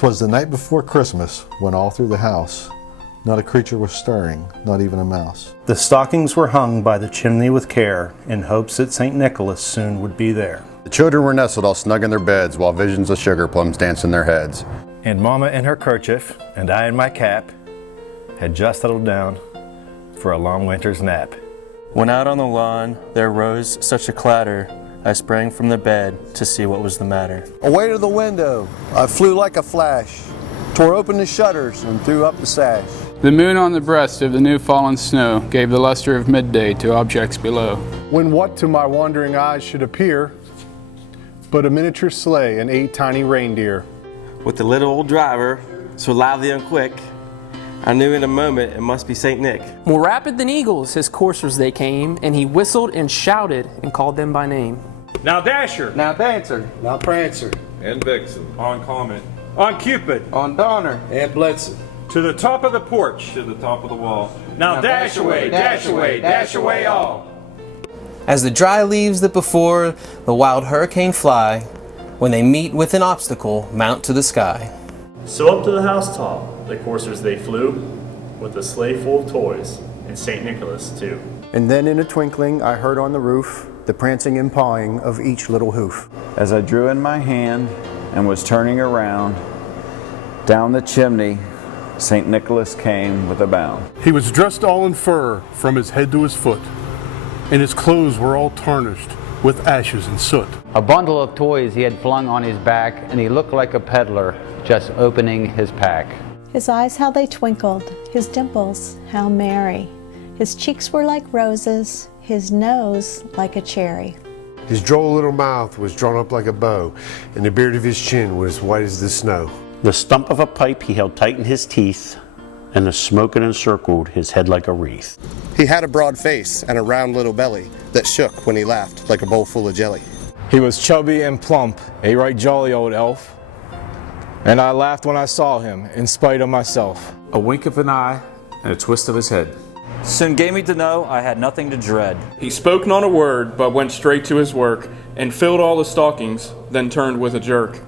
'Twas the night before Christmas, when all through the house not a creature was stirring, not even a mouse. The stockings were hung by the chimney with care, in hopes that St. Nicholas soon would be there. The children were nestled all snug in their beds, while visions of sugar plums danced in their heads. And Mama in her kerchief, and I in my cap, had just settled down for a long winter's nap. When out on the lawn there rose such a clatter, I sprang from the bed to see what was the matter. Away to the window, I flew like a flash, tore open the shutters and threw up the sash. The moon on the breast of the new fallen snow gave the luster of midday to objects below. When what to my wandering eyes should appear but a miniature sleigh and 8 tiny reindeer. With the little old driver, so lively and quick, I knew in a moment it must be St. Nick. More rapid than eagles his coursers they came, and he whistled and shouted and called them by name. Now Dasher, Now Dancer, now Prancer, and Vixen, on Comet, on Cupid, on Donner, and Blitzen. to the top of the porch, to the top of the wall. Now dash away, dash away, dash away all. As the dry leaves that before the wild hurricane fly, when they meet with an obstacle, mount to the sky. So up to the housetop the coursers they flew, with a sleigh full of toys, and St. Nicholas too. And then in a twinkling I heard on the roof the prancing and pawing of each little hoof. As I drew in my hand and was turning around, down the chimney St. Nicholas came with a bound. He was dressed all in fur from his head to his foot, and his clothes were all tarnished with ashes and soot. A bundle of toys he had flung on his back, and he looked like a peddler just opening his pack. His eyes, how they twinkled, his dimples, how merry. His cheeks were like roses, his nose like a cherry. His droll little mouth was drawn up like a bow, and the beard of his chin was white as the snow. The stump of a pipe he held tight in his teeth, and the smoke encircled his head like a wreath. He had a broad face and a round little belly that shook when he laughed like a bowl full of jelly. He was chubby and plump, a right jolly old elf, and I laughed when I saw him, in spite of myself. A wink of an eye and a twist of his head soon gave me to know I had nothing to dread. He spoke not a word, but went straight to his work, and filled all the stockings, then turned with a jerk.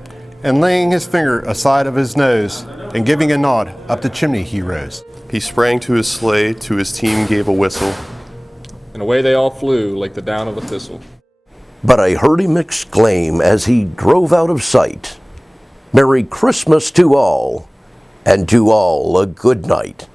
And laying his finger aside of his nose, and giving a nod, up the chimney he rose. He sprang to his sleigh, to his team gave a whistle, and away they all flew like the down of a thistle. But I heard him exclaim as he drove out of sight, "Merry Christmas to all, and to all a good night."